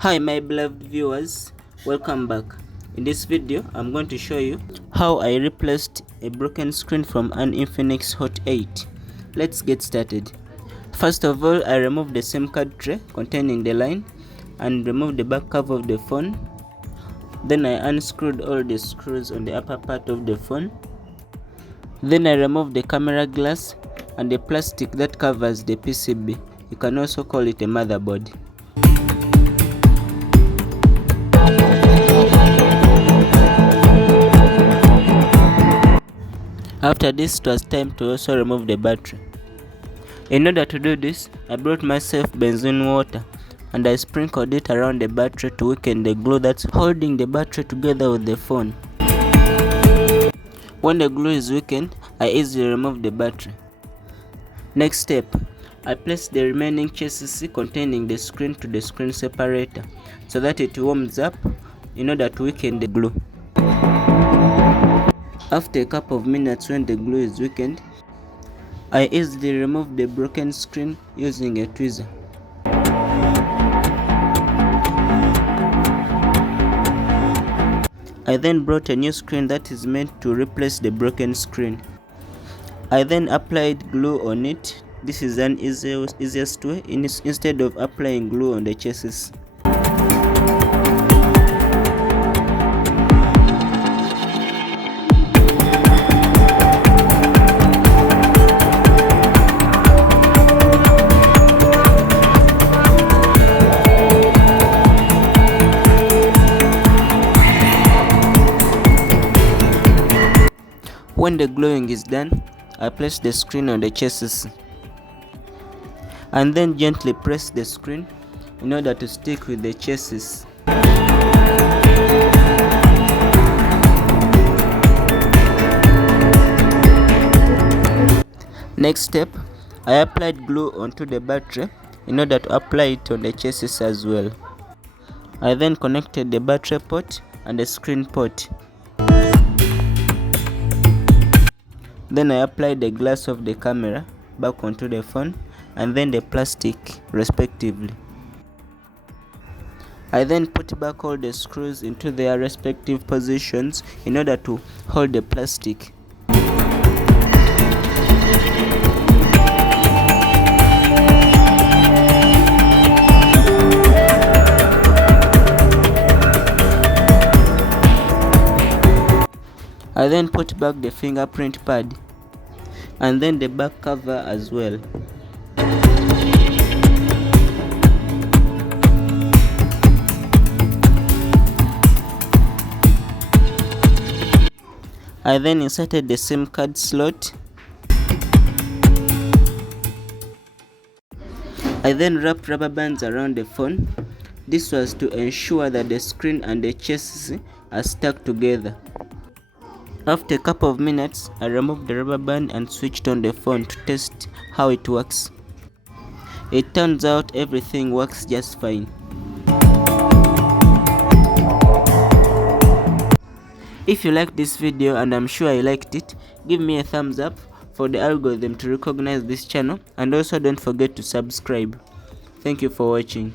Hi my beloved viewers, welcome back. In this video I'm going to show you how I replaced a broken screen from an Infinix Hot 8. Let's get started. First of all, I removed the SIM card tray containing the line and removed the back cover of the phone. Then I unscrewed all the screws on the upper part of the phone. Then I removed the camera glass and the plastic that covers the PCB. You can also call it a motherboard. After this, it was time to also remove the battery. In order to do this, I brought myself benzene water and I sprinkled it around the battery to weaken the glue that's holding the battery together with the phone. When the glue is weakened, I easily remove the battery. Next step, I placed the remaining chassis containing the screen to the screen separator so that it warms up in order to weaken the glue. After a couple of minutes, when the glue is weakened, I easily removed the broken screen using a tweezer. I then brought a new screen that is meant to replace the broken screen. I then applied glue on it. This is an easiest way instead of applying glue on the chassis. When the gluing is done, I place the screen on the chassis and then gently press the screen in order to stick with the chassis. Next step, I applied glue onto the battery in order to apply it on the chassis as well. I then connected the battery port and the screen port. Then I applied the glass of the camera back onto the phone and then the plastic respectively. I then put back all the screws into their respective positions in order to hold the plastic. I then put back the fingerprint pad and then the back cover as well. I then inserted the SIM card slot. I then wrapped rubber bands around the phone. This was to ensure that the screen and the chassis are stuck together. After a couple of minutes, I removed the rubber band and switched on the phone to test how it works. It turns out everything works just fine. If you liked this video, and I'm sure you liked it, give me a thumbs up for the algorithm to recognize this channel, and also don't forget to subscribe. Thank you for watching.